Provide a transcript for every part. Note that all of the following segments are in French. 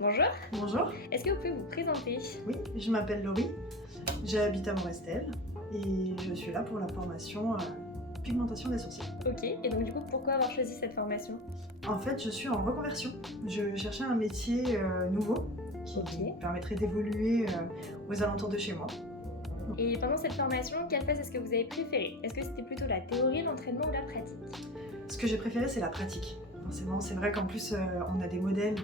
Bonjour, Bonjour, est-ce que vous pouvez vous présenter? oui, je m'appelle Laurie, j'habite à Morestel et je suis là pour la formation pigmentation des sourcils. Ok, et donc du coup, pourquoi avoir choisi cette formation? En fait, je suis en reconversion. Je cherchais un métier nouveau qui Ok. permettrait d'évoluer aux alentours de chez moi. Et pendant cette formation, quelle phase est-ce que vous avez préférée? Est-ce que c'était plutôt la théorie, l'entraînement ou la pratique? Ce que j'ai préféré, c'est la pratique. Forcément, c'est vrai qu'en plus, on a des modèles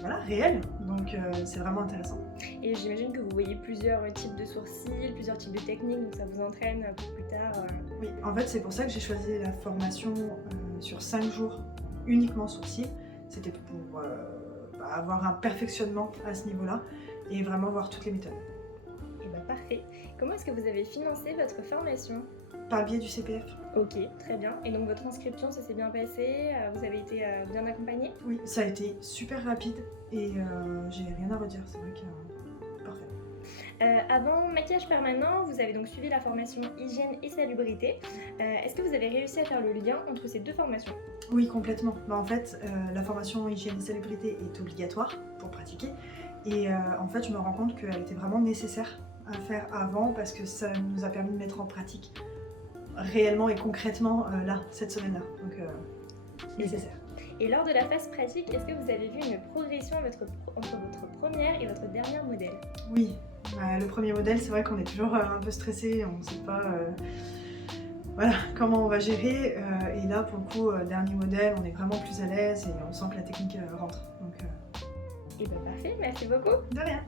voilà, réels, donc c'est vraiment intéressant. Et j'imagine que vous voyez plusieurs types de sourcils, plusieurs types de techniques, donc ça vous entraîne pour plus tard. Oui, en fait, c'est pour ça que j'ai choisi la formation sur 5 jours uniquement sourcils. C'était pour avoir un perfectionnement à ce niveau-là et vraiment voir toutes les méthodes. Et bah parfait. Comment est-ce que vous avez financé votre formation? Par le biais du CPF. Ok, très bien. Et donc votre inscription, ça s'est bien passé? Vous avez été bien accompagné? Oui, ça a été super rapide et j'ai rien à redire. C'est vrai que parfait. Avant maquillage permanent, vous avez donc suivi la formation hygiène et salubrité. Est-ce que vous avez réussi à faire le lien entre ces deux formations? Oui, complètement. En fait, la formation hygiène et salubrité est obligatoire pour pratiquer et en fait, je me rends compte qu'elle était vraiment nécessaire à faire avant parce que ça nous a permis de mettre en pratique réellement et concrètement là, cette semaine-là. Donc, nécessaire. Et lors de la phase pratique, est-ce que vous avez vu une progression entre votre première et votre dernière modèle? Oui, le premier modèle, c'est vrai qu'on est toujours un peu stressé, on ne sait pas voilà, comment on va gérer. Et là, pour le coup, dernier modèle, on est vraiment plus à l'aise et on sent que la technique rentre. Donc, Et bien parfait, merci beaucoup. de rien.